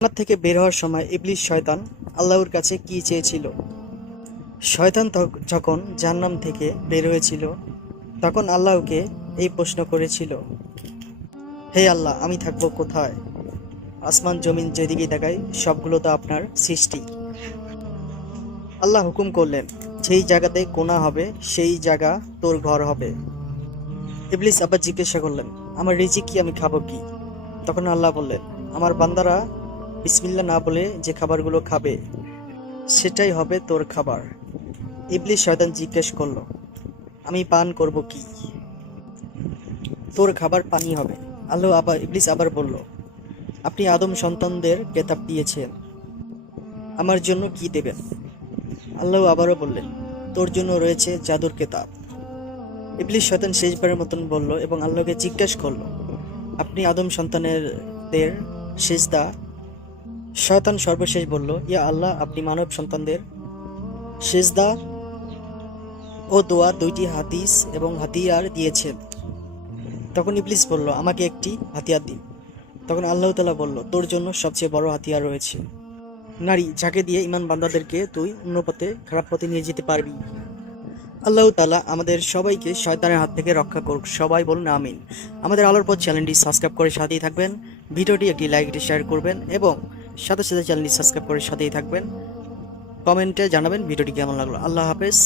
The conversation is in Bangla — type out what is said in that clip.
জান্নাত থেকে বের হওয়ার সময় ইবলিশ শয়তান আল্লাহর কাছে কি চেয়েছিল? শয়তান যখন জান্নাম থেকে বের হয়েছিল, তখন আল্লাহকে এই প্রশ্ন করেছিল, হে আল্লাহ, আমি থাকব কোথায়? আসমান, জমিন যেদিকে দেখায় সবগুলো তো আপনার সৃষ্টি। আল্লাহ হুকুম করলেন, যেই জায়গাতে কোনা হবে, সেই জায়গা তোর ঘর হবে। ইবলিস আবার জিজ্ঞাসা করলেন, আমার রিজিক কি? আমি খাব কি? তখন আল্লাহ বললেন, আমার বান্দারা বিসমিল্লা না বলে যে খাবারগুলো খাবে, সেটাই হবে তোর খাবার। ইবলিস শয়তান জিজ্ঞেস করল, আমি পান করব কি? তোর খাবার পানি হবে। আল্লাহ আবার ইবলিস আবার বলল, আপনি আদম সন্তানদের কেতাব দিয়েছেন, আমার জন্য কি দেবেন? আল্লাহ আবারও বললেন, তোর জন্য রয়েছে জাদুর কেতাব। ইবলিস শয়তান শেষবারের মতন বলল এবং আল্লাহকে জিজ্ঞেস করল, আপনি আদম সন্তানেরদের সেজদা শয়তান সর্বশেষ বলল, ইয়া আল্লাহ, আপনি মানব সন্তানদের সেজদা ও দোয়া দুইটি হাদিস এবং হাতিয়ার দিয়েছেন। তখন ইবলিস বলল, আমাকে একটি হাতিয়ার দিন। তখন আল্লাহ তালা বলল, তোর জন্য সবচেয়ে বড় হাতিয়ার রয়েছে। নারী, যাকে দিয়ে ইমান বান্দাদেরকে তুই অন্য পথে খারাপ পথে নিয়ে যেতে পারবি। আল্লাহ তালা আমাদের সবাইকে শয়তানের হাত থেকে রক্ষা করুক। সবাই বলুন, আমিন। আমাদের আলোর পথ চ্যানেলটি সাবস্ক্রাইব করে সাথেই থাকবেন। ভিডিওটি একটি লাইক শেয়ার করবেন এবং সাথে সাথে চ্যানেলটি সাবস্ক্রাইব করে সাথেই থাকবেন। কমেন্টে জানাবেন ভিডিওটি কেমন লাগল। আল্লাহ হাফেজ।